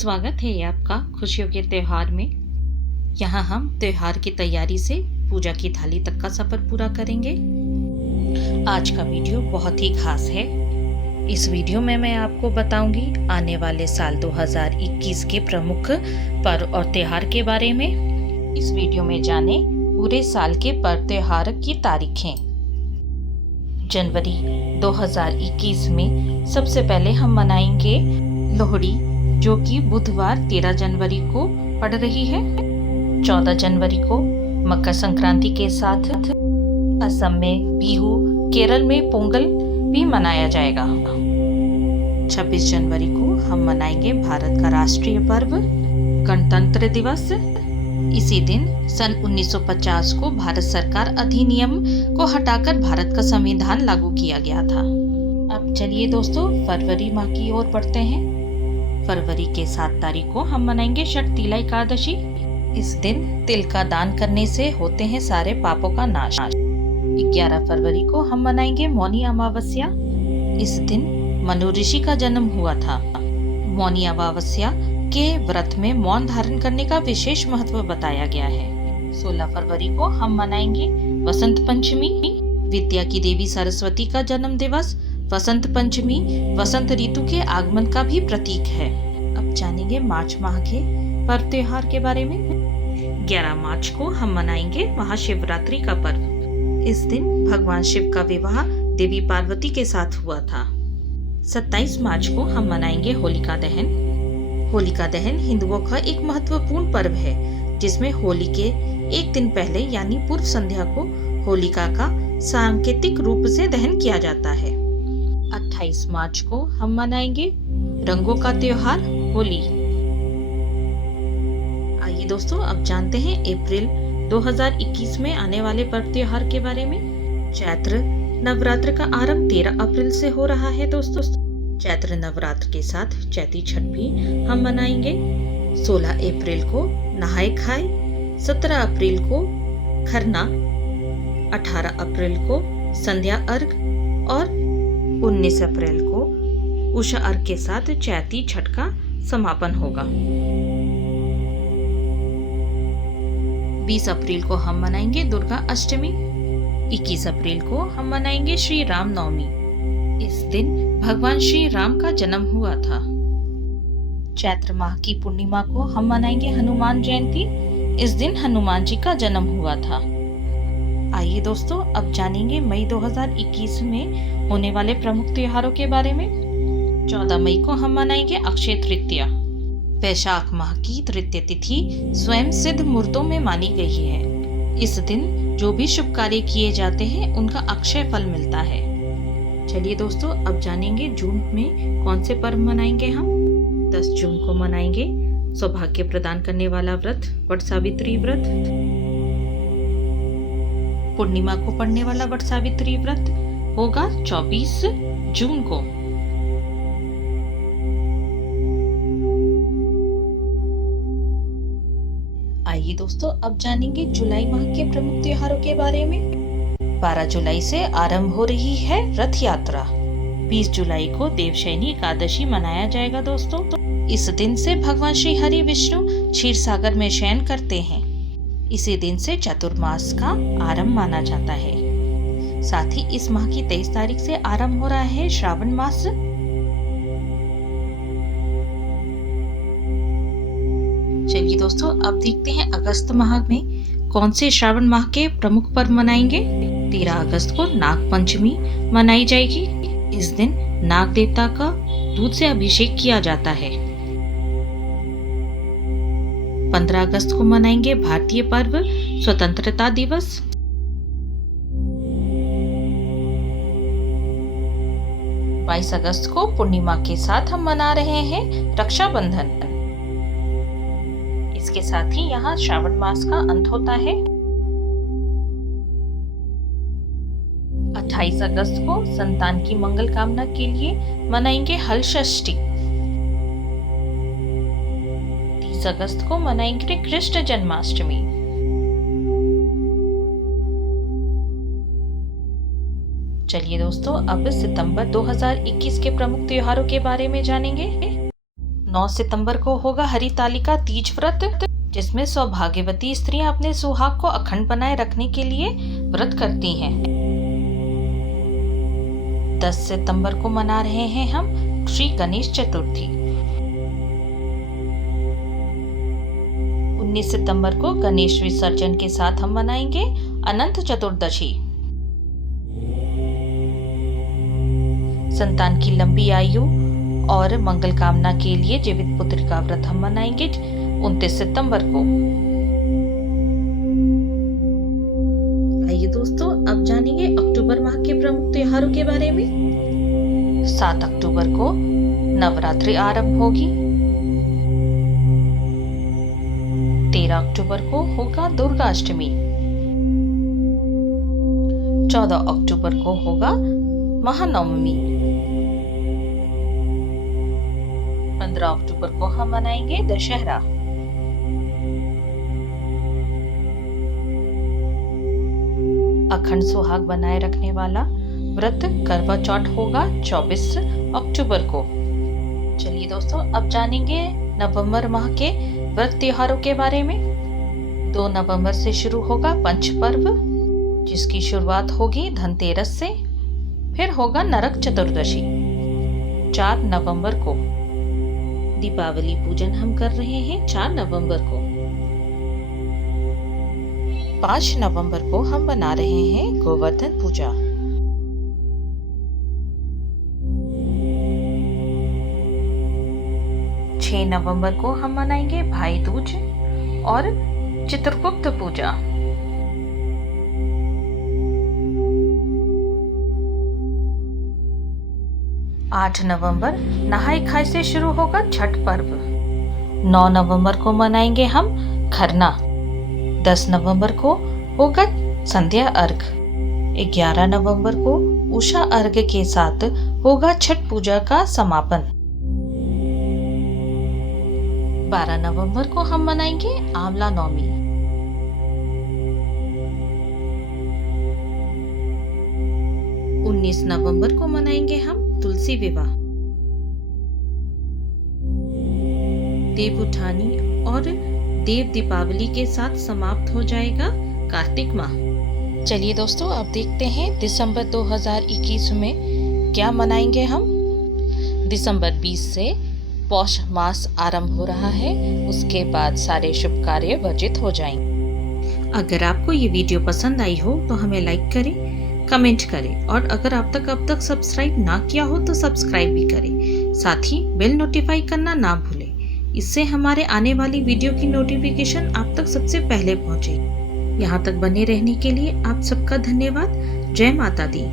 स्वागत है आपका खुशियों के त्योहार में। यहाँ हम त्योहार की तैयारी से पूजा की थाली तक का सफर पूरा करेंगे। आज का वीडियो बहुत ही खास है। इस वीडियो में मैं आपको बताऊंगी आने वाले साल 2021 के प्रमुख पर्व और त्योहार के बारे में। इस वीडियो में जाने पूरे साल के पर्व त्योहार की तारीखें। जनवरी 2021 में सबसे पहले हम मनाएंगे लोहड़ी, जो कि बुधवार 13 जनवरी को पड़ रही है। 14 जनवरी को मकर संक्रांति के साथ असम में बिहू, केरल में पोंगल भी मनाया जाएगा। 26 जनवरी को हम मनाएंगे भारत का राष्ट्रीय पर्व गणतंत्र दिवस। इसी दिन सन 1950 को भारत सरकार अधिनियम को हटाकर भारत का संविधान लागू किया गया था। अब चलिए दोस्तों फरवरी माह की ओर बढ़ते हैं। फरवरी के 7 तारीख को हम मनाएंगे षटतिला एकादशी। इस दिन तिल का दान करने से होते हैं सारे पापों का नाश। 11 फरवरी को हम मनाएंगे मौनी अमावस्या। इस दिन मनु ऋषि का जन्म हुआ था। मौनी अमावस्या के व्रत में मौन धारण करने का विशेष महत्व बताया गया है। 16 फरवरी को हम मनाएंगे वसंत पंचमी। विद्या की देवी सरस्वती का जन्म दिवस। वसंत पंचमी वसंत ऋतु के आगमन का भी प्रतीक है। अब जानेंगे मार्च माह के पर्व त्योहार के बारे में। 11 मार्च को हम मनाएंगे महाशिवरात्रि का पर्व। इस दिन भगवान शिव का विवाह देवी पार्वती के साथ हुआ था। 27 मार्च को हम मनाएंगे होलिका दहन। होलिका दहन हिंदुओं का एक महत्वपूर्ण पर्व है, जिसमें होली के एक दिन पहले यानी पूर्व संध्या को होलिका का सांकेतिक रूप से दहन किया जाता है। 28 मार्च को हम मनाएंगे रंगों का त्योहार होली। आइए दोस्तों अब जानते हैं अप्रैल 2021 में आने वाले पर्व त्योहार के बारे में। चैत्र नवरात्र का आरंभ 13 अप्रैल से हो रहा है दोस्तों। चैत्र नवरात्र के साथ चैती छठ भी हम मनाएंगे। 16 अप्रैल को नहाए खाए, 17 अप्रैल को खरना, 18 अप्रैल को संध्या अर्घ और 19 अप्रैल को उषा अर्घ के साथ चैती छठ का समापन होगा। 20 अप्रैल को हम मनाएंगे दुर्गा अष्टमी। 21 अप्रैल को हम मनाएंगे श्री राम नवमी। इस दिन भगवान श्री राम का जन्म हुआ था। चैत्र माह की पूर्णिमा को हम मनाएंगे हनुमान जयंती। इस दिन हनुमान जी का जन्म हुआ था। आइए दोस्तों अब जानेंगे मई 2021 में होने वाले प्रमुख त्योहारों के बारे में। 14 मई को हम मनाएंगे अक्षय तृतीया। वैशाख माह की तृतीय तिथि स्वयं सिद्ध मुहूर्तों में मानी गई है। इस दिन जो भी शुभ कार्य किए जाते हैं उनका अक्षय फल मिलता है। चलिए दोस्तों अब जानेंगे जून में कौन से पर्व मनाएंगे हम। 10 जून को मनाएंगे सौभाग्य प्रदान करने वाला व्रत वट सावित्री व्रत। पूर्णिमा को पड़ने वाला वट सावित्री व्रत होगा 24 जून को। आइए दोस्तों अब जानेंगे जुलाई माह के प्रमुख त्योहारों के बारे में। 12 जुलाई से आरंभ हो रही है रथ यात्रा। 20 जुलाई को देवशयनी एकादशी मनाया जाएगा दोस्तों। इस दिन से भगवान श्री हरि विष्णु क्षीर सागर में शयन करते हैं। इसी दिन से चतुर्मास का आरंभ माना जाता है। साथ ही इस माह की 23 तारीख से आरंभ हो रहा है श्रावण मास। चलिए दोस्तों अब देखते हैं अगस्त माह में कौन से श्रावण माह के प्रमुख पर्व मनाएंगे। 13 अगस्त को नाग पंचमी मनाई जाएगी। इस दिन नाग देवता का दूध से अभिषेक किया जाता है। 15 अगस्त को मनाएंगे भारतीय पर्व स्वतंत्रता दिवस। 22 अगस्त को पूर्णिमा के साथ हम मना रहे हैं रक्षाबंधन। इसके साथ ही यहाँ श्रावण मास का अंत होता है। 28 अगस्त को संतान की मंगल कामना के लिए मनाएंगे हल षष्ठी। 30 अगस्त को मनाएंगे कृष्ण जन्माष्टमी। चलिए दोस्तों अब सितंबर 2021 के प्रमुख त्योहारों के बारे में जानेंगे। 9 सितंबर को होगा हरितालिका तीज व्रत, जिसमें सौभाग्यवती स्त्रियां अपने सुहाग को अखंड बनाए रखने के लिए व्रत करती हैं। 10 सितंबर को मना रहे हैं हम श्री गणेश चतुर्थी। 19 सितंबर को गणेश विसर्जन के साथ हम मनाएंगे अनंत चतुर्दशी। संतान की लंबी आयु और मंगल कामना के लिए जीवित पुत्र का व्रत हम मनाएंगे 29 सितंबर को। आइए दोस्तों, अब जानेंगे अक्टूबर माह के प्रमुख त्योहारों के बारे में। 7 अक्टूबर को नवरात्रि आरंभ होगी। 13 अक्टूबर को होगा दुर्गाष्टमी। 14 अक्टूबर को होगा महानवमी। 15 अक्टूबर को हम मनाएंगे दशहरा। अखंड सुहाग बनाए रखने वाला व्रत करवा चौथ होगा 24 अक्टूबर को। चलिए दोस्तों, अब जानेंगे नवंबर माह के व्रत त्योहारों के बारे में। 2 नवंबर से शुरू होगा पंच पर्व, जिसकी शुरुआत होगी धनतेरस से, फिर होगा नरक चतुर्दशी। 4 नवंबर को दीपावली पूजन हम कर रहे हैं 4 नवंबर को। 5 नवंबर को हम मना रहे हैं गोवर्धन पूजा। 6 नवंबर को हम मनाएंगे भाई दूज और चित्रगुप्त पूजा। 8 नवंबर नहाई खाई से शुरू होगा छठ पर्व। 9 नवंबर को मनाएंगे हम खरना। 10 नवंबर को होगा संध्या अर्घ। 11 नवंबर को उषा अर्घ के साथ होगा छठ पूजा का समापन। 12 नवंबर को हम मनाएंगे आंवला नवमी। 19 नवंबर को मनाएंगे हम तुलसी विवाह। देव उठानी और देव दीपावली के साथ समाप्त हो जाएगा कार्तिक माह। चलिए दोस्तों, अब देखते हैं दिसंबर 2021 में क्या मनाएंगे हम। दिसंबर 20 से पौष मास आरंभ हो रहा है, उसके बाद सारे शुभ कार्य वर्जित हो जाएंगे। अगर आपको ये वीडियो पसंद आई हो तो हमें लाइक करें, कमेंट करें और अगर अब तक सब्सक्राइब ना किया हो तो सब्सक्राइब भी करें। साथ ही बेल नोटिफाई करना ना भूलें, इससे हमारे आने वाली वीडियो की नोटिफिकेशन आप तक सबसे पहले पहुंचे। यहाँ तक बने रहने के लिए आप सबका धन्यवाद। जय माता दी।